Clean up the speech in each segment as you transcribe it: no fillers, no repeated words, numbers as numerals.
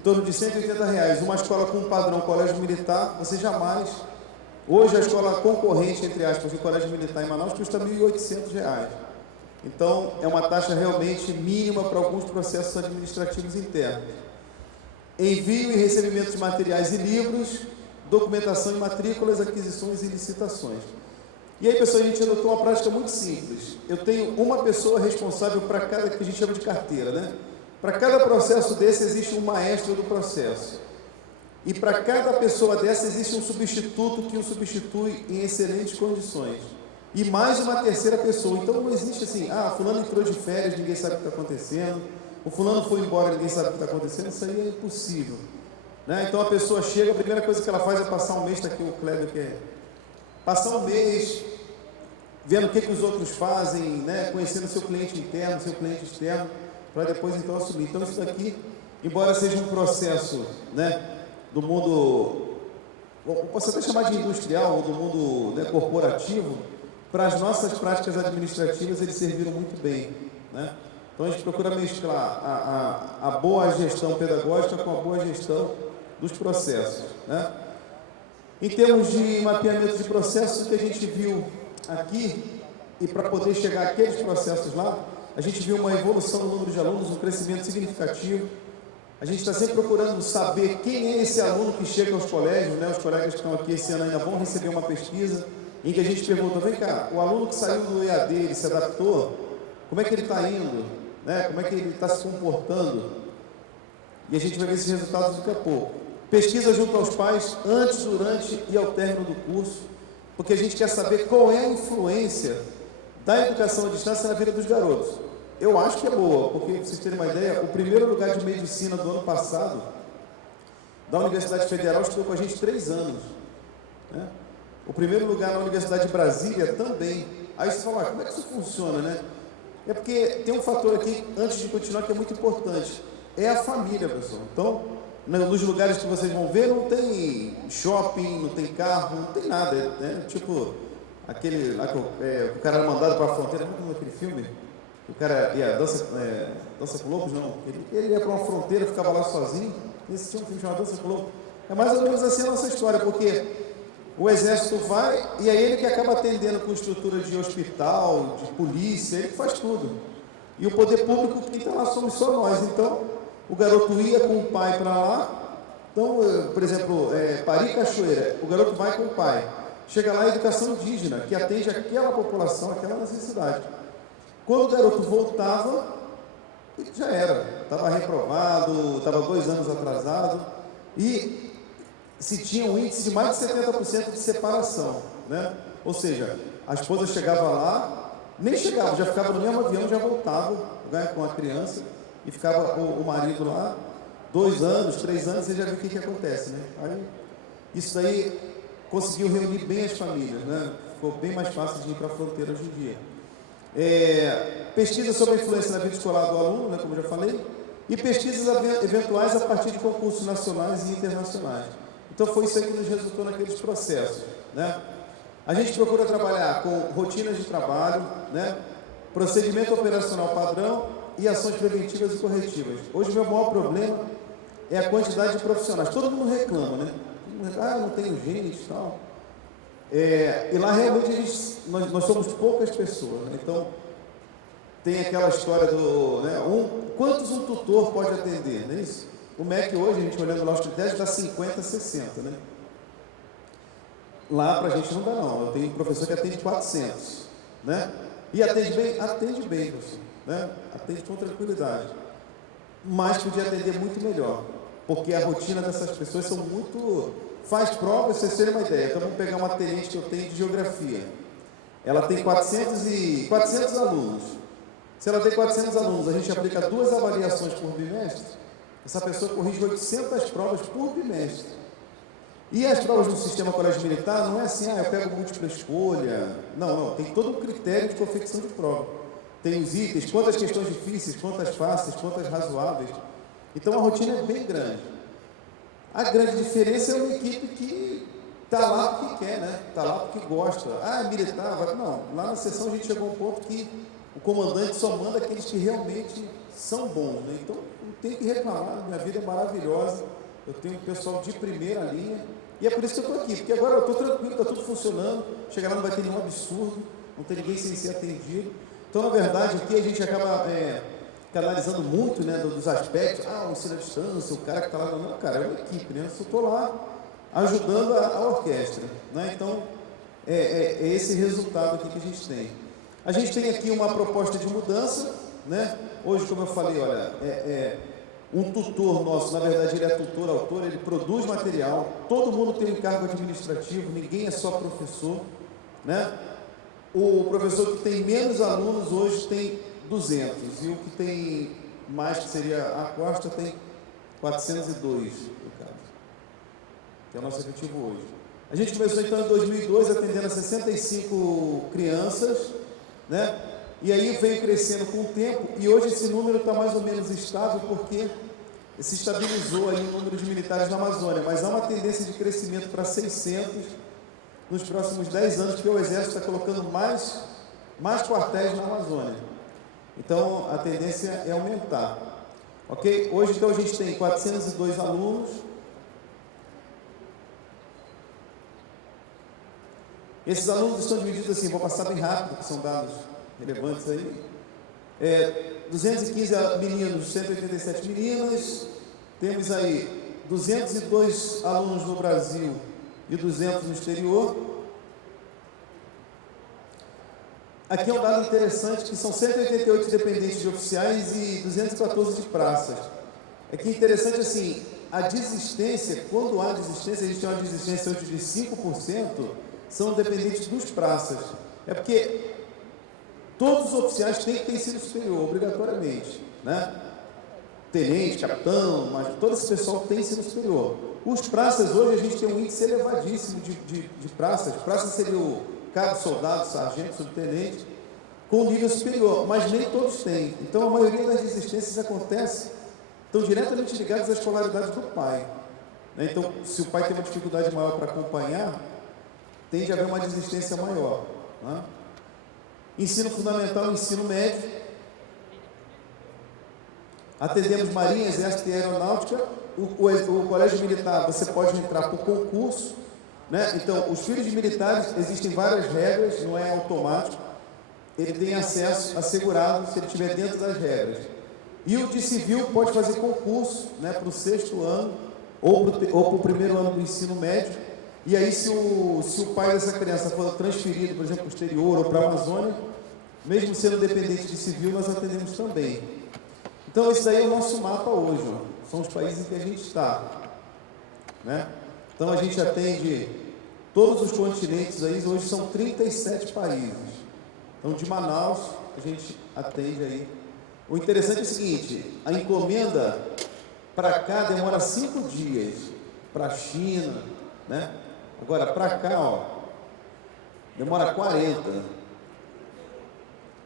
em torno de R$ 180. Uma escola com um padrão colégio militar, você jamais... Hoje a escola concorrente, entre aspas, do colégio militar em Manaus custa R$ 1.800. Então, é uma taxa realmente mínima para alguns processos administrativos internos. Envio e recebimento de materiais e livros, documentação e matrículas, aquisições e licitações. E aí, pessoal, a gente adotou uma prática muito simples. Eu tenho uma pessoa responsável para cada, que a gente chama de carteira, né? Para cada processo desse, existe um maestro do processo. E para cada pessoa dessa, existe um substituto que o substitui em excelentes condições. E mais uma terceira pessoa. Então, não existe assim, fulano entrou de férias, ninguém sabe o que está acontecendo. O fulano foi embora, ninguém sabe o que está acontecendo. Isso aí é impossível. Né? Então, a pessoa chega, a primeira coisa que ela faz é passar um mês, está aqui o Kleber quer passar um mês vendo o que os outros fazem, né? Conhecendo seu cliente interno, seu cliente externo, para depois então assumir. Então isso daqui, embora seja um processo, né, do mundo, posso até chamar de industrial, ou do mundo, né, corporativo, para as nossas práticas administrativas eles serviram muito bem, né? Então a gente procura mesclar a boa gestão pedagógica com a boa gestão dos processos, né? Em termos de mapeamento de processos, o que a gente viu aqui, e para poder chegar àqueles processos lá, a gente viu uma evolução no número de alunos, um crescimento significativo. A gente está sempre procurando saber quem é esse aluno que chega aos colégios, né? Os colegas que estão aqui esse ano ainda vão receber uma pesquisa, em que a gente pergunta, vem cá, o aluno que saiu do EAD, ele se adaptou, como é que ele está indo, né? Como é que ele está se comportando? E a gente vai ver esses resultados daqui a pouco. Pesquisa junto aos pais, antes, durante e ao término do curso, porque a gente quer saber qual é a influência da educação à distância na vida dos garotos. Eu acho que é boa, porque, para vocês terem uma ideia, o primeiro lugar de medicina do ano passado, da Universidade Federal, estudou com a gente 3 anos. Né? O primeiro lugar na Universidade de Brasília também. Aí você fala, como é que isso funciona, né? É porque tem um fator aqui, antes de continuar, que é muito importante. É a família, pessoal. Então, nos lugares que vocês vão ver, não tem shopping, não tem carro, não tem nada, né? Tipo, aquele lá que o cara era mandado para a fronteira, como aquele filme? O cara ia Dança com Lobos, não. Ele ia para uma fronteira, ficava lá sozinho. Esse tinha um filme chamado Dança com Lobos. É mais ou menos assim a nossa história, porque o exército vai e é ele que acaba atendendo com estrutura de hospital, de polícia, ele que faz tudo. E o poder público, quem está lá somos só nós. Então, o garoto ia com o pai para lá. Então, por exemplo, Pari Cachoeira, o garoto vai com o pai. Chega lá a educação indígena, que atende aquela população, aquela necessidade. Quando o garoto voltava, ele já era. Estava reprovado, estava 2 anos atrasado. E se tinha um índice de mais de 70% de separação, né? Ou seja, a esposa chegava lá, nem chegava, já ficava no mesmo avião, já voltava, né, com a criança, e ficava o marido lá, 2 anos, 3 anos, você já viu o que acontece, né? Aí, isso daí conseguiu reunir bem as famílias, né? Ficou bem mais fácil de ir para a fronteira hoje em dia. Pesquisa sobre a influência na vida escolar do aluno, né, como eu já falei, e pesquisas eventuais a partir de concursos nacionais e internacionais. Então foi isso aí que nos resultou naqueles processos, né? A gente procura trabalhar com rotinas de trabalho, né? Procedimento operacional padrão e ações preventivas e corretivas. Hoje o meu maior problema é a quantidade de profissionais. Todo mundo reclama, né? Não tenho gente e tal. E lá realmente nós somos poucas pessoas, né? Então tem aquela história do, né, quantos um tutor pode atender, não é isso? O MEC hoje, a gente olhando lá os critérios, dá 50, 60, né? Lá para a gente não dá não, eu tenho um professor que atende 400, né? E atende bem, professor, né? Atende com tranquilidade, mas podia atender muito melhor, porque a rotina dessas pessoas são muito... Faz provas, vocês terem uma ideia. Então vamos pegar uma tenente que eu tenho de geografia, ela tem 400 alunos. Se ela tem 400 alunos, a gente aplica 2 avaliações por bimestre, essa pessoa corrige 800 provas por bimestre. E as provas no sistema colégio militar não é assim, eu pego múltipla escolha. Não, tem todo um critério de confecção de prova. Tem os itens, quantas questões difíceis, quantas fáceis, quantas razoáveis. Então a rotina é bem grande. A grande diferença é uma equipe que está lá porque quer, né? Está lá porque gosta. É militar, não. Lá na sessão a gente chegou a um ponto que o comandante só manda aqueles que realmente são bons, né? Então, não tem que reclamar, minha vida é maravilhosa, eu tenho um pessoal de primeira linha, e é por isso que eu estou aqui, porque agora eu estou tranquilo, está tudo funcionando, chegar lá não vai ter nenhum absurdo, não tem ninguém sem ser atendido. Então, na verdade, aqui a gente acaba canalizando muito, né, dos aspectos, o ensino à distância, o cara que está lá, não, cara, é uma equipe, né? Eu só estou lá ajudando a orquestra, né? Então, é esse resultado aqui que a gente tem. A gente tem aqui uma proposta de mudança, né? Hoje, como eu falei, olha, um tutor nosso, na verdade ele é tutor, autor, ele produz material, todo mundo tem um encargo administrativo, ninguém é só professor, né? O professor que tem menos alunos hoje tem 200, e o que tem mais, que seria a Costa, tem 402, no caso, que é o nosso efetivo hoje. A gente começou então em 2002 atendendo a 65 crianças, né? E aí veio crescendo com o tempo, e hoje esse número está mais ou menos estável, porque se estabilizou aí o número de militares na Amazônia, mas há uma tendência de crescimento para 600 nos próximos 10 anos, porque o Exército está colocando mais quartéis na Amazônia. Então, a tendência é aumentar. Ok? Hoje, então, a gente tem 402 alunos. Esses alunos estão divididos assim, vou passar bem rápido, que são dados relevantes aí. 215 meninos, 187 meninas. Temos aí 202 alunos no Brasil e 200 no exterior. Aqui é um dado interessante, que são 188 dependentes de oficiais e 214 de praças. É que interessante assim, a desistência, quando há desistência, a gente tem uma desistência hoje de 5%, são dependentes dos praças. É porque todos os oficiais têm que ter ensino superior, obrigatoriamente, né? Tenente, capitão, mas todo esse pessoal tem ensino superior. Os praças, hoje a gente tem um índice elevadíssimo de praças. Praças seria o cabo, soldado, sargento, subtenente, com nível superior, mas nem todos têm. Então, a maioria das desistências acontece, estão diretamente ligadas à escolaridade do pai, né? Então, se o pai tem uma dificuldade maior para acompanhar, tende a haver uma desistência maior, né? Ensino fundamental e ensino médio. Atendemos Marinha, Exército e Aeronáutica. O Colégio Militar, você pode entrar por concurso, né? Então, os filhos de militares, existem várias regras, não é automático. Ele tem acesso assegurado se ele estiver dentro das regras. E o de civil pode fazer concurso, né, para o 6º ano ou para o 1º ano do ensino médio. E aí, se o pai dessa criança for transferido, por exemplo, para o exterior ou para a Amazônia, mesmo sendo dependente de civil, nós atendemos também. Então, esse daí é o nosso mapa hoje, ó. São os países em que a gente está, né? Então, a gente atende todos os continentes aí, hoje são 37 países. Então, de Manaus, a gente atende aí. O interessante é o seguinte, a encomenda para cá demora 5 dias, para a China, né? Agora, para cá, ó, demora 40.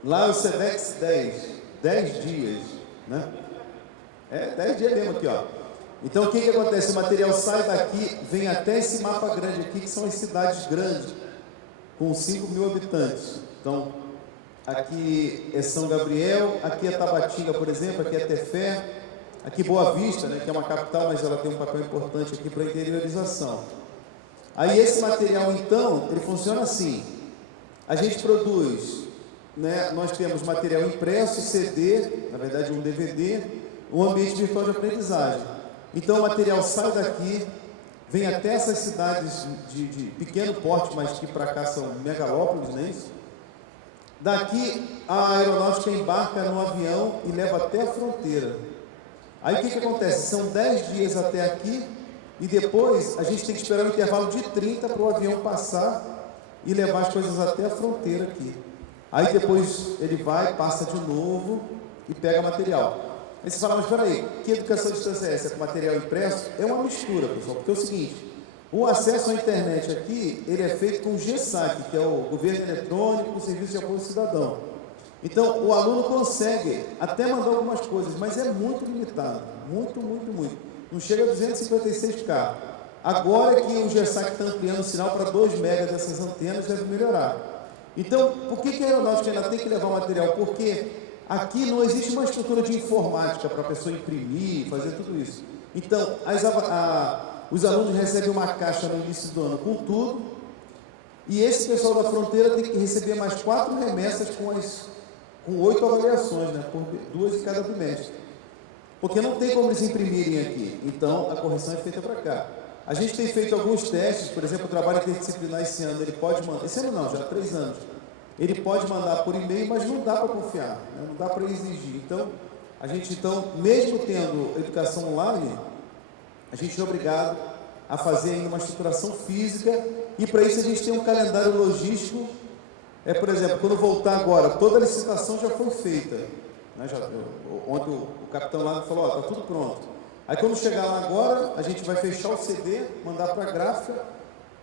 Lá o SEDEX 10 dias, né? 10 dias mesmo aqui, ó. Então, o que acontece? O material sai daqui, vem até esse mapa grande aqui, que são as cidades grandes, com 5.000 habitantes. Então, aqui é São Gabriel, aqui é Tabatinga, por exemplo, aqui é Tefé, aqui Boa Vista, né, que é uma capital, mas ela tem um papel importante aqui para a interiorização. Aí esse material, então, ele funciona assim. A gente produz, né, nós temos material impresso, CD, na verdade um DVD, um ambiente virtual de aprendizagem. Então o material sai daqui, vem até essas cidades de pequeno porte, mas que para cá são megalópolis, não é isso? Daqui a aeronáutica embarca no avião e leva até a fronteira. Aí o que acontece? São 10 dias até aqui e depois a gente tem que esperar um intervalo de 30 para o avião passar e levar as coisas até a fronteira aqui. Aí depois ele vai, passa de novo e pega material. Aí você fala, mas espera aí, que educação à distância é essa? Com material impresso? É uma mistura, pessoal, porque é o seguinte, o acesso à internet aqui, ele é feito com o GESAC, que é o Governo Eletrônico, o Serviço de Apoio ao Cidadão. Então, o aluno consegue até mandar algumas coisas, mas é muito limitado, muito. Não chega a 256K. Agora que o GESAC está ampliando o sinal para 2 megas dessas antenas, deve melhorar. Então, por que a aeronáutica ainda tem que levar material? Porque Aqui não existe uma estrutura de informática para a pessoa imprimir, fazer tudo isso. Então, os alunos recebem uma caixa no início do ano com tudo, e esse pessoal da fronteira tem que receber mais 4 remessas com 8 avaliações, né, por 2 em cada bimestre. Porque não tem como eles imprimirem aqui, então a correção é feita para cá. A gente tem feito alguns testes, por exemplo, o trabalho interdisciplinar esse ano, ele pode mandar, esse ano não, já há 3 anos, ele pode mandar por e-mail, mas não dá para confiar, né? Não dá para exigir. Então, a gente, mesmo tendo educação online, a gente é obrigado a fazer ainda uma estruturação física, e para isso a gente tem um calendário logístico. Por exemplo, quando voltar agora, toda a licitação já foi feita, né? Ontem o capitão lá falou, ó, está tudo pronto. Aí quando chegar lá agora, a gente vai fechar o CD, mandar para a gráfica,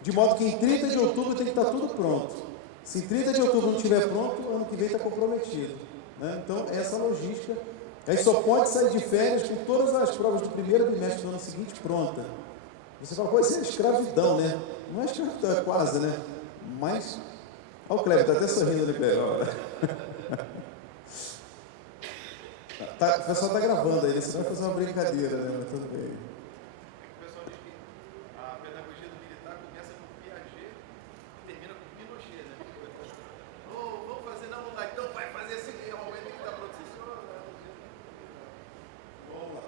de modo que em 30 de outubro tem que estar tudo pronto. Se em 30 de outubro não estiver pronto, ano que vem está comprometido, né? Então, essa logística. Aí só pode sair de férias com todas as provas do primeiro bimestre do ano seguinte pronta. Você fala, pô, isso é escravidão, né? Não é escravidão, é quase, né? Mas, olha o Cleber, está até sorrindo ali, Cleber. O pessoal está gravando aí, você vai fazer uma brincadeira, né? Mas tudo bem. O pessoal diz que a pedagogia do militar começa com Piaget e termina com Pinochet, né? Oh, vamos fazer, não dá, então vai fazer assim, realmente tem que estar pronto. Vamos lá.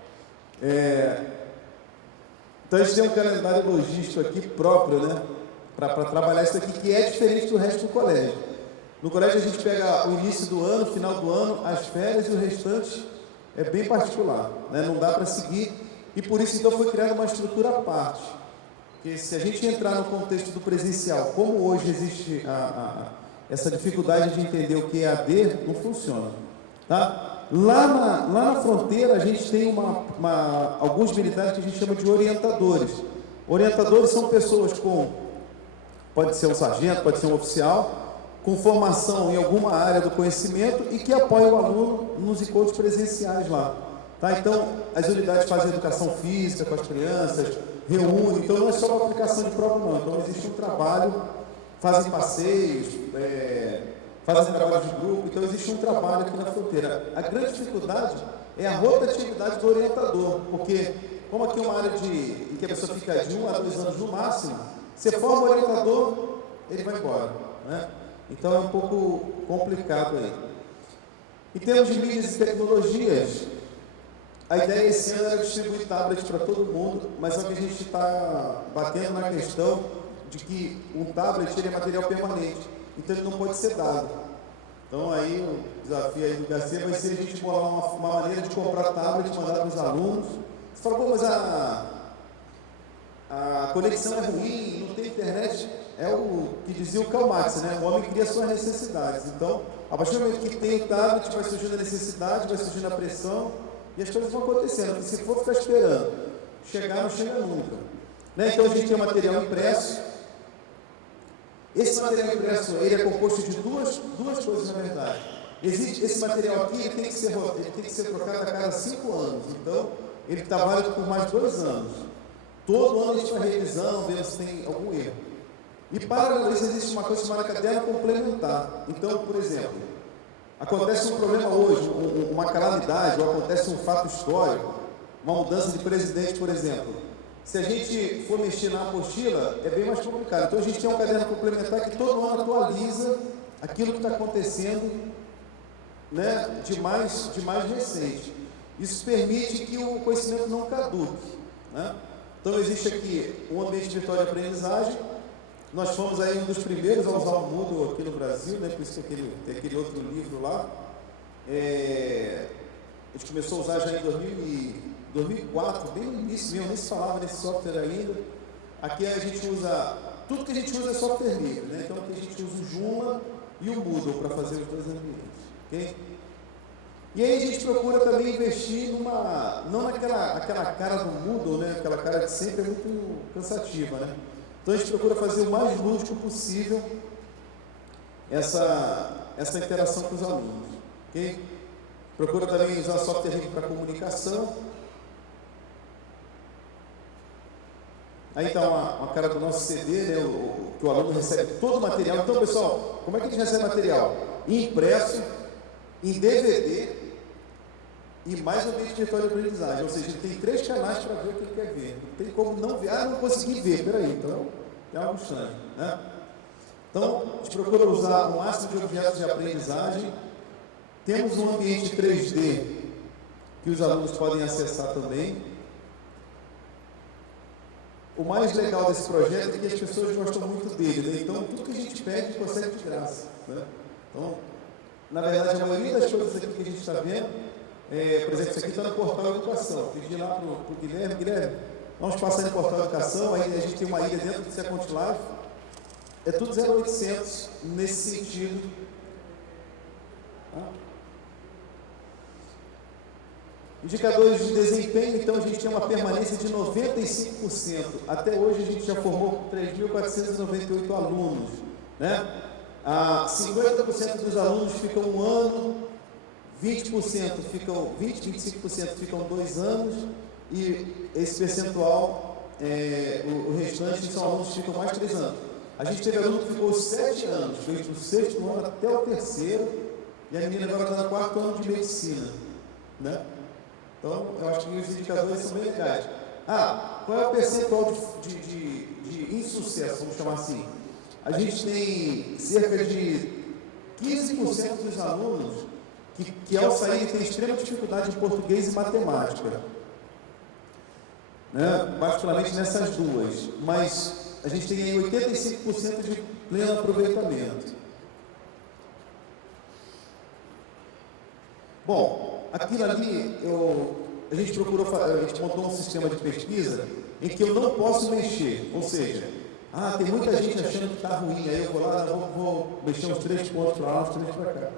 Então a gente tem um calendário logístico aqui próprio, né? Para trabalhar isso aqui, que é diferente do resto do colégio. No colégio a gente pega o início do ano, final do ano, as férias, e o restante é bem particular, né? Não dá para seguir, e por isso então foi criada uma estrutura à parte. Porque se a gente entrar no contexto do presencial, como hoje existe essa dificuldade de entender o que é AD, não funciona, tá? Lá na fronteira a gente tem alguns militares que a gente chama de orientadores. Orientadores são pessoas pode ser um sargento, pode ser um oficial, com formação em alguma área do conhecimento e que apoia o aluno nos encontros presenciais lá. Tá? Então, as unidades fazem educação física com as crianças, reúnem, então não é só uma aplicação de prova não, então existe um trabalho, fazem passeios, fazem trabalho de grupo, então existe um trabalho aqui na fronteira. A grande dificuldade é a rotatividade do orientador, porque como aqui é uma área em que a pessoa fica de 1 a 2 anos no máximo, você forma o orientador, ele vai embora, né? Então é um pouco complicado aí. Em termos de mídias e tecnologias, a ideia esse ano era distribuir tablets para todo mundo, mas só que a gente está batendo na questão de que um tablet ele é material permanente, então ele não pode ser dado. Então aí o desafio aí do Garcia vai ser a gente bolar uma maneira de comprar tablet e mandar para os alunos. Você fala, pô, mas a conexão é ruim, não tem internet. É o que dizia o Karl Marx, né? O homem cria suas necessidades. Então, a partir do momento que tem o tablet, vai surgindo a necessidade, vai surgindo a pressão, e as coisas vão acontecendo. Porque se for ficar esperando, chegar não chega nunca, né? Então, a gente tem o material impresso. Esse material impresso, ele é composto de duas coisas, na verdade. Existe esse material aqui, ele tem que ser trocado a cada 5 anos. Então, ele está válido por mais 2 anos. Todo ano a gente vai revisando, vendo se tem algum erro. E para isso existe uma coisa chamada caderno complementar. Então, por exemplo, acontece um problema hoje, uma calamidade, ou acontece um fato histórico, uma mudança de presidente, por exemplo. Se a gente for mexer na apostila, é bem mais complicado. Então a gente tem um caderno complementar que todo ano atualiza aquilo que está acontecendo, né, de mais recente. Isso permite que o conhecimento não caduque, né? Então existe aqui um ambiente virtual de aprendizagem. Nós fomos aí um dos primeiros a usar o Moodle aqui no Brasil, né? Por isso que tem aquele outro livro lá. A gente começou a usar já em 2004, bem no início mesmo, nem se falava nesse software ainda. Aqui a gente usa, tudo que a gente usa é software livre, né? Então aqui a gente usa o Joomla e o Moodle para fazer os dois ambientes, ok? E aí a gente procura também investir não aquela cara do Moodle, né? Aquela cara que sempre é muito cansativa, né? Então a gente procura fazer o mais lúdico possível essa interação com os alunos, ok? Procura também usar software livre para comunicação. Aí está uma cara do nosso CD, né? Que o aluno recebe todo o material. Então, pessoal, como é que a gente recebe material? Impresso, em DVD e mais ambiente virtual de aprendizagem. Ou seja, ele tem 3 canais para ver o que ele quer ver. Não tem como não ver. Ah, não consegui ver. Peraí, então é algo estranho, né? Então, a gente procura usar um máximo de objetos de aprendizagem. Temos um ambiente 3D que os alunos podem acessar também. O mais legal desse projeto é que as pessoas gostam muito dele, né? Então, tudo que a gente pede consegue de graça, né? Então, na verdade, a maioria das coisas aqui que a gente está vendo, por exemplo, isso aqui está no Portal Educação. Pedi lá para o Guilherme, vamos passar no Portal Educação, aí a gente tem uma ilha dentro do Second Life. É tudo 0800 nesse sentido. Indicadores de desempenho, então a gente tem uma permanência de 95%. Até hoje a gente já formou 3.498 alunos, né? 50% dos alunos ficam 1 ano, 25% ficam 2 anos, e esse percentual, o restante são alunos que ficam mais de 3 anos. A gente teve aluno que ficou 7 anos, fez do 6º ano até o 3º, e a menina agora está no 4º ano de medicina, né? Então, eu acho que os indicadores são bem legais. Qual é o percentual de insucesso, vamos chamar assim? A gente tem cerca de 15% dos alunos que ao sair têm extrema dificuldade em português e matemática, né? Particularmente nessas duas, mas a gente tem aí 85% de pleno aproveitamento. Bom, aquilo ali, a gente montou um sistema de pesquisa em que eu não posso mexer, ou seja, tem muita gente achando que está ruim, aí eu vou lá, vou mexer uns 3 pontos para lá, uns 3 para cá.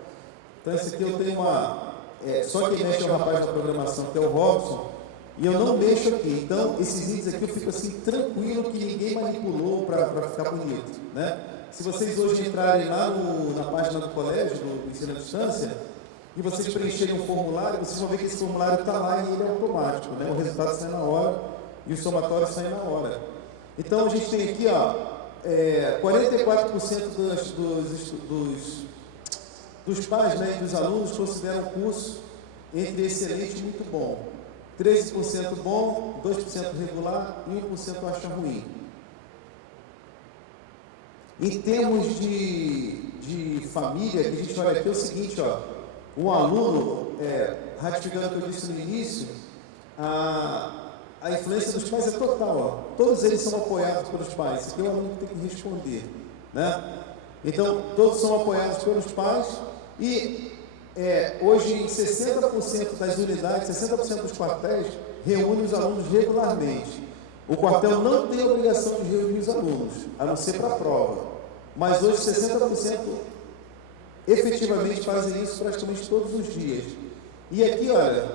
Então, esse aqui eu tenho só quem mexe é o rapaz da programação, que é o Robson, e eu não mexo aqui. Então, esses índices aqui eu fico assim, tranquilo, que ninguém manipulou para ficar bonito, né? Se vocês hoje entrarem lá na página do colégio, do ensino à distância, e vocês preencherem um formulário, vocês vão ver que esse formulário está lá e ele é automático, né? O resultado sai na hora e o somatório sai na hora. Então, a gente tem aqui, 44% dos pais, né, e dos alunos consideram o curso entre excelente e muito bom. 13% bom, 2% regular e 1% acha ruim. Em termos de família, que a gente olha aqui é o seguinte, um aluno, ratificando o que eu disse no início, a influência dos pais é total, todos eles são apoiados pelos pais, isso aqui é o aluno que tem que responder, né? Então, todos são apoiados pelos pais e hoje em 60% das unidades, 60% dos quartéis reúne os alunos regularmente. O quartel não tem a obrigação de reunir os alunos, a não ser para a prova, mas hoje 60% efetivamente fazem isso praticamente todos os dias. E aqui, olha,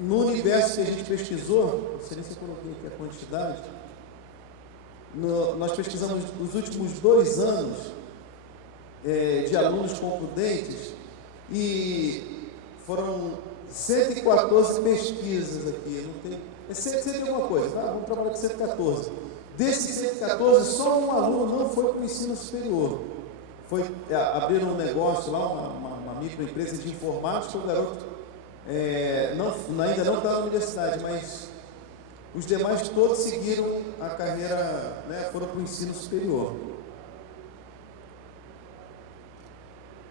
no universo que a gente pesquisou, não sei nem se eu coloquei aqui a quantidade, nós pesquisamos os últimos 2 anos de alunos concludentes e foram 114 pesquisas aqui, não tem, 100 alguma coisa, tá? Vamos trabalhar com 114. Desses 114, só um aluno não foi para o ensino superior. Abriram um negócio lá, uma microempresa de informática, o garoto ainda não está na universidade, mas os demais todos seguiram a carreira, né, foram para o ensino superior.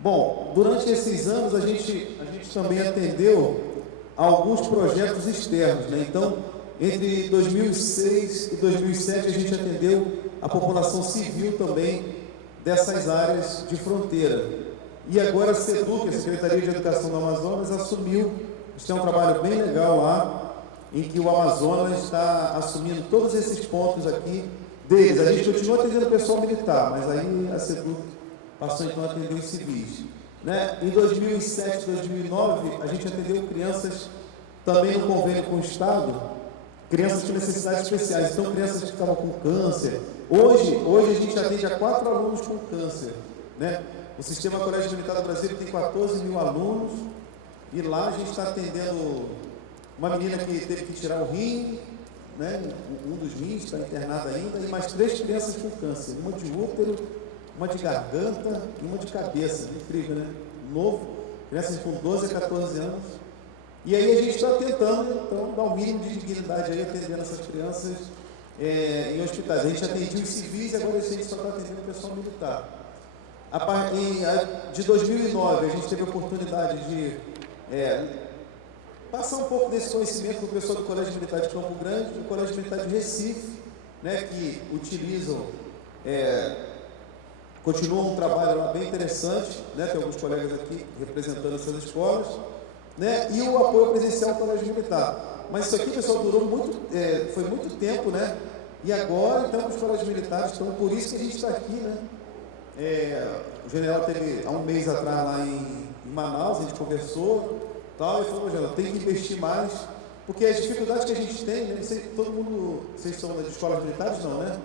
Bom, durante esses anos a gente também atendeu a alguns projetos externos, né? Então, entre 2006 e 2007 a gente atendeu a população civil também dessas áreas de fronteira. E agora a SEDUC, a Secretaria de Educação do Amazonas, assumiu, isso é um trabalho bem legal lá, em que o Amazonas está assumindo todos esses pontos aqui deles. A gente continua atendendo o pessoal militar, mas aí a SEDUC passou então a atender os civis, né? Em 2007, 2009, a gente atendeu crianças também no convênio com o Estado, crianças com necessidades especiais, então crianças que estavam com câncer. Hoje a gente atende a 4 alunos com câncer, né? O Sistema Colégio Militar do Brasil tem 14 mil alunos e lá a gente está atendendo uma menina que teve que tirar o rim, né? Um dos rins está internado ainda, e mais 3 crianças com câncer, uma de útero, uma de garganta e uma de cabeça. Incrível, né? novo, crianças com 12 a 14 anos. E aí a gente está tentando, então, dar um mínimo de dignidade aí, atendendo essas crianças em hospitais. A gente atendia os civis e agora a gente só está atendendo o pessoal militar. De 2009, a gente teve a oportunidade de passar um pouco desse conhecimento para o pessoal do Colégio Militar de Campo Grande e do Colégio Militar de Recife, né, que utilizam, continuam um trabalho lá bem interessante, né, tem alguns colegas aqui representando essas escolas, né, e o apoio presencial ao Colégio Militar. Mas isso aqui, pessoal, durou foi muito tempo, né, e agora, então, os colégios militares estão, por isso que a gente está aqui, né. O general teve, há um mês atrás, lá em Manaus, a gente conversou, tal, e falou, general, tem que investir mais, porque as dificuldades que a gente tem, né, todo mundo, vocês são das escolas militares? Não, né?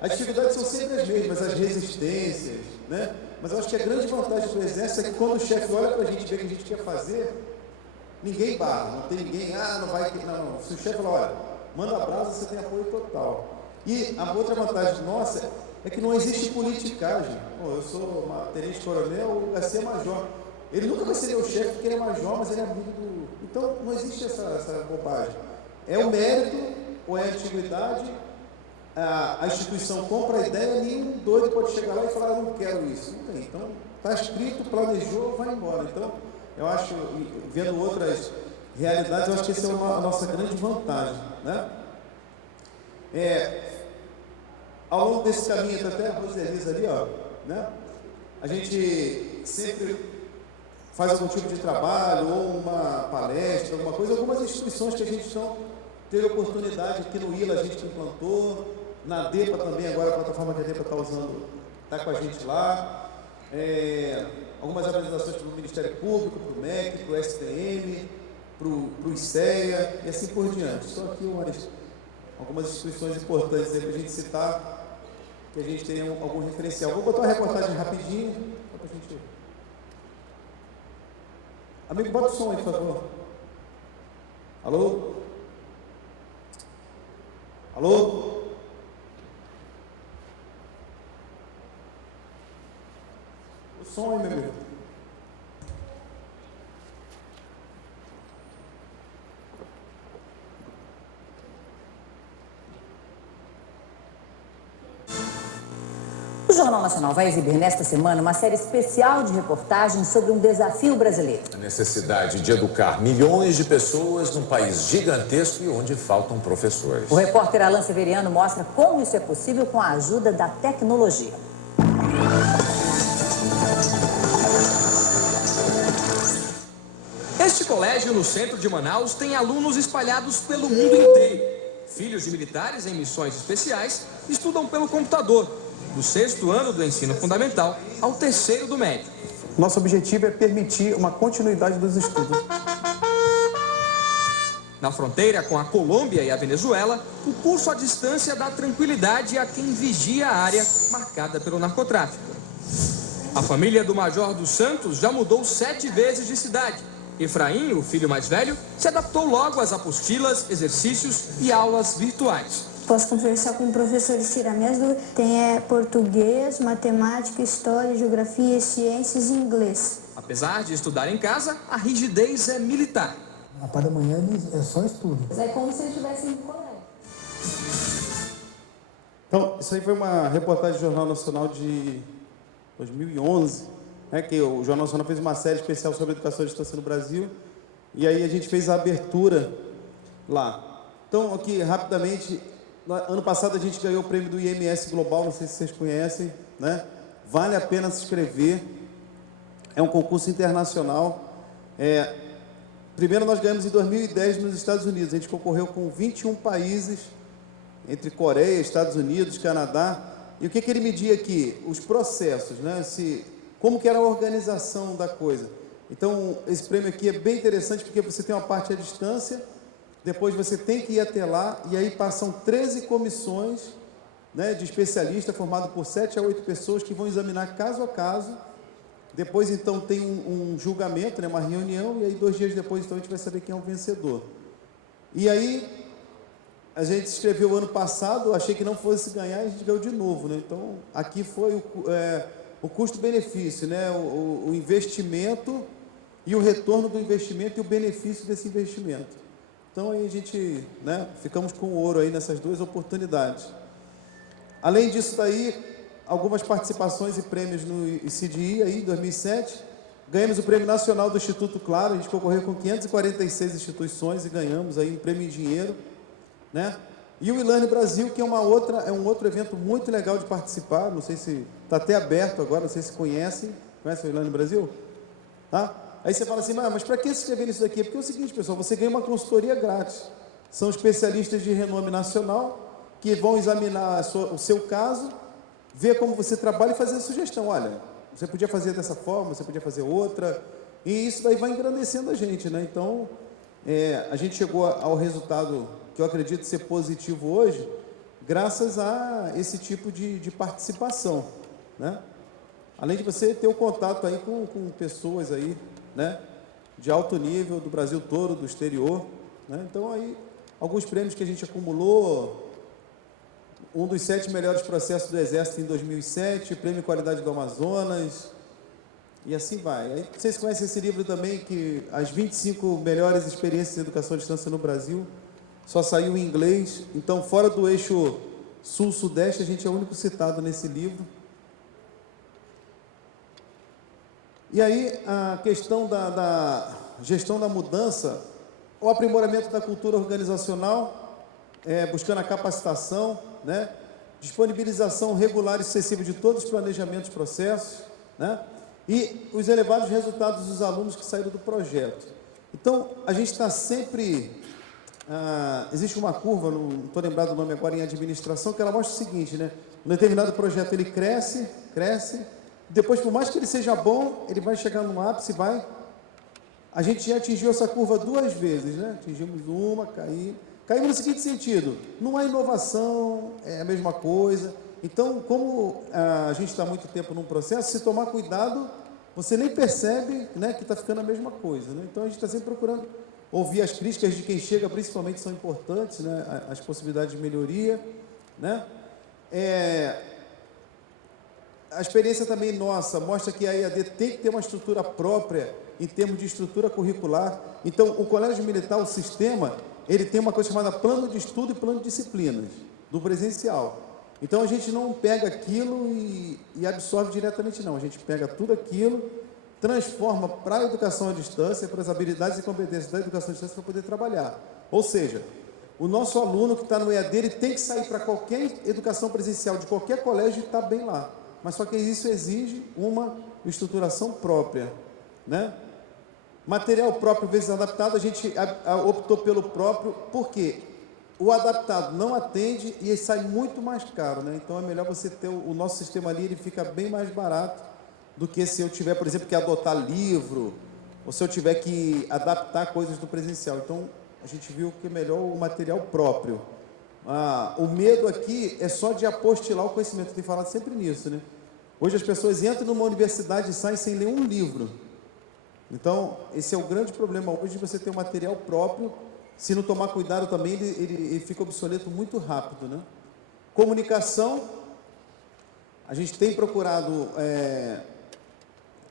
As dificuldades são sempre as mesmas, as resistências, né? Mas eu acho que a grande vantagem do Exército é que quando o chefe olha para a gente, vê o que a gente quer fazer, ninguém barra, não tem ninguém, não vai, não. Se o chefe falar, olha, manda abraço, você tem apoio total. E a outra vantagem nossa é que não existe politicagem. Eu sou tenente-coronel, o Garcia é major. Ele nunca vai ser meu chefe porque ele é major, mas ele é amigo do... Então, não existe essa bobagem. É o mérito ou é a antiguidade, a instituição compra a ideia, nenhum doido pode chegar lá e falar, eu não quero isso. Não tem. Então, está escrito, planejou, vai embora. Então, eu acho, vendo outras realidades, eu acho que essa é a nossa grande vantagem, né? Ao longo desse caminho, até a Roselisa ali, ó, né? A gente sempre faz algum tipo de trabalho, ou uma palestra, alguma coisa, algumas instituições que a gente teve oportunidade aqui no ILA, a gente implantou, na DEPA também, agora a plataforma que a DEPA está usando, está com a gente lá, algumas apresentações para o Ministério Público, para o MEC, para o STM, para o ICEA, e assim por diante. Só aqui algumas instituições importantes aí para a gente citar, que a gente tenha algum referencial. Vou botar uma reportagem rapidinho, só para a gente... Amigo, bota o som aí, por favor. Alô? Alô? O som aí, meu amigo. O Jornal Nacional vai exibir nesta semana uma série especial de reportagens sobre um desafio brasileiro. A necessidade de educar milhões de pessoas num país gigantesco e onde faltam professores. O repórter Alan Severiano mostra como isso é possível com a ajuda da tecnologia. Este colégio no centro de Manaus tem alunos espalhados pelo mundo inteiro. Filhos de militares em missões especiais estudam pelo computador, do 6º ano do ensino fundamental ao 3º do médio. Nosso objetivo é permitir uma continuidade dos estudos. Na fronteira com a Colômbia e a Venezuela, o curso à distância dá tranquilidade a quem vigia a área marcada pelo narcotráfico. A família do Major dos Santos já mudou 7 vezes de cidade. Efraim, o filho mais velho, se adaptou logo às apostilas, exercícios e aulas virtuais. Posso conversar com professores, tirar minhas dúvidas. Tem português, matemática, história, geografia, ciências e inglês. Apesar de estudar em casa, a rigidez é militar. A parte da manhã é só estudo. É como se eles estivessem no colégio. Então, isso aí foi uma reportagem do Jornal Nacional de 2011, né, que o Jornal Nacional fez uma série especial sobre a educação à distância no Brasil, e aí a gente fez a abertura lá. Então, aqui, rapidamente, ano passado a gente ganhou o prêmio do IMS Global, não sei se vocês conhecem, né? Vale a pena se inscrever, é um concurso internacional. Primeiro nós ganhamos em 2010 nos Estados Unidos, a gente concorreu com 21 países, entre Coreia, Estados Unidos, Canadá, e o que ele media aqui? Os processos, né? Como que era a organização da coisa. Então, esse prêmio aqui é bem interessante, porque você tem uma parte à distância, depois você tem que ir até lá, e aí passam 13 comissões, né, de especialistas, formados por 7 a 8 pessoas, que vão examinar caso a caso. Depois, então, tem um julgamento, né, uma reunião, e aí 2 dias depois, então, a gente vai saber quem é o vencedor. E aí, a gente se inscreveu ano passado, achei que não fosse ganhar, e a gente ganhou de novo, né? Então, aqui foi o custo-benefício, né? O investimento e o retorno do investimento e o benefício desse investimento. Então, aí a gente, né, ficamos com ouro aí nessas duas oportunidades. Além disso daí, algumas participações e prêmios no ICDI aí, em 2007. Ganhamos o Prêmio Nacional do Instituto Claro, a gente concorreu com 546 instituições e ganhamos aí um prêmio em dinheiro, né? E o eLearn Brasil, que é um outro evento muito legal de participar, não sei se está até aberto agora, não sei se conhecem o eLearn Brasil? Tá? Aí você fala assim, mas para que se inscrever nisso daqui? Porque é o seguinte, pessoal, você ganha uma consultoria grátis. São especialistas de renome nacional que vão examinar o seu caso, ver como você trabalha e fazer a sugestão. Olha, você podia fazer dessa forma, você podia fazer outra. E isso daí vai engrandecendo a gente, né? Então, a gente chegou ao resultado que eu acredito ser positivo hoje, graças a esse tipo de participação, né? Além de você ter o contato aí com pessoas aí, né, de alto nível do Brasil todo, do exterior, né? Então aí alguns prêmios que a gente acumulou, um dos 7 melhores processos do Exército em 2007, Prêmio Qualidade do Amazonas, e assim vai. Aí, vocês conhecem esse livro também, que as 25 melhores experiências de educação à distância no Brasil, só saiu em inglês, então fora do eixo sul-sudeste a gente é o único citado nesse livro. E aí, a questão da gestão da mudança, o aprimoramento da cultura organizacional, buscando a capacitação, né? Disponibilização regular e excessiva de todos os planejamentos e processos, né? E os elevados resultados dos alunos que saíram do projeto. Então, a gente está sempre... existe uma curva, não estou lembrado do nome agora, em administração, que ela mostra o seguinte, né? Um determinado projeto, ele cresce, depois, por mais que ele seja bom, ele vai chegar no ápice, a gente já atingiu essa curva 2 vezes, né? Atingimos uma, caímos no seguinte sentido, não há inovação, é a mesma coisa. Então, como a gente está há muito tempo num processo, se tomar cuidado, você nem percebe, né, que está ficando a mesma coisa, né? Então, a gente está sempre procurando ouvir as críticas de quem chega, principalmente são importantes, né? As possibilidades de melhoria, né? A experiência também nossa mostra que a EAD tem que ter uma estrutura própria em termos de estrutura curricular. Então, o Colégio Militar, o sistema, ele tem uma coisa chamada plano de estudo e plano de disciplinas, do presencial. Então, a gente não pega aquilo e absorve diretamente, não. A gente pega tudo aquilo, transforma para a educação à distância, para as habilidades e competências da educação à distância para poder trabalhar. Ou seja, o nosso aluno que está no EAD, ele tem que sair para qualquer educação presencial de qualquer colégio e estar bem lá. Mas só que isso exige uma estruturação própria, né? Material próprio vezes adaptado, a gente optou pelo próprio, porque o adaptado não atende e sai muito mais caro, né? Então é melhor você ter o nosso sistema ali, ele fica bem mais barato do que se eu tiver, por exemplo, que adotar livro, ou se eu tiver que adaptar coisas do presencial. Então a gente viu que é melhor o material próprio. O medo aqui é só de apostilar o conhecimento, eu tenho falado sempre nisso, né? Hoje as pessoas entram numa universidade e saem sem ler um livro. Então, esse é o grande problema hoje, de você ter um material próprio. Se não tomar cuidado também, ele fica obsoleto muito rápido, né? Comunicação, a gente tem procurado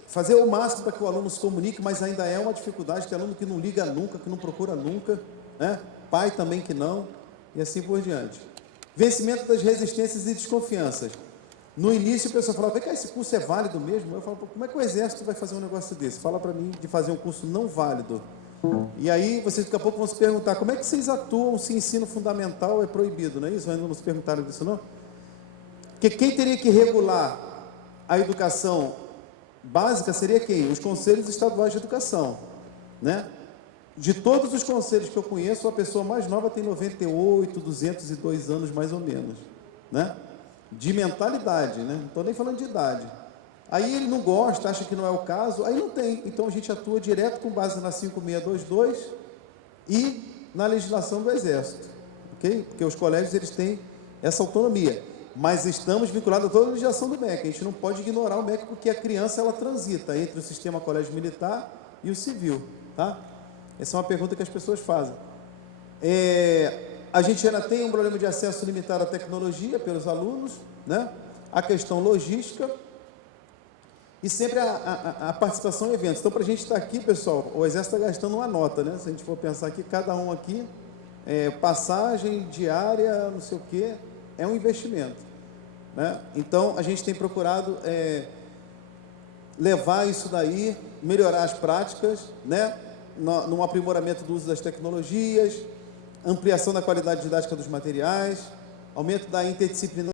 fazer o máximo para que o aluno se comunique, mas ainda é uma dificuldade, tem aluno que não liga nunca, que não procura nunca, né? Pai também que não, e assim por diante. Vencimento das resistências e desconfianças. No início o pessoal falava, vem cá, esse curso é válido mesmo? Eu falo, como é que o Exército vai fazer um negócio desse? Fala para mim de fazer um curso não válido. E aí vocês daqui a pouco vão se perguntar, como é que vocês atuam se ensino fundamental é proibido, não é isso? Ainda não se perguntaram disso, não? Porque quem teria que regular a educação básica seria quem? Os conselhos estaduais de educação, né? De todos os conselhos que eu conheço, a pessoa mais nova tem 98, 202 anos mais ou menos, né? De mentalidade, né? Não estou nem falando de idade. Aí ele não gosta, acha que não é o caso, aí não tem. Então a gente atua direto com base na 5622 e na legislação do Exército, ok? Porque os colégios, eles têm essa autonomia, mas estamos vinculados a toda a legislação do MEC. A gente não pode ignorar o MEC, porque a criança, ela transita entre o sistema colégio militar e o civil, tá? Essa é uma pergunta que as pessoas fazem. A gente ainda tem um problema de acesso limitado à tecnologia pelos alunos, né? A questão logística, e sempre a participação em eventos. Então, para a gente estar aqui, pessoal, o Exército está gastando uma nota, né? Se a gente for pensar aqui, cada um aqui, passagem diária, não sei o quê, é um investimento, né? Então, a gente tem procurado levar isso daí, melhorar as práticas, né? No aprimoramento do uso das tecnologias, ampliação da qualidade didática dos materiais, aumento da interdisciplinaridade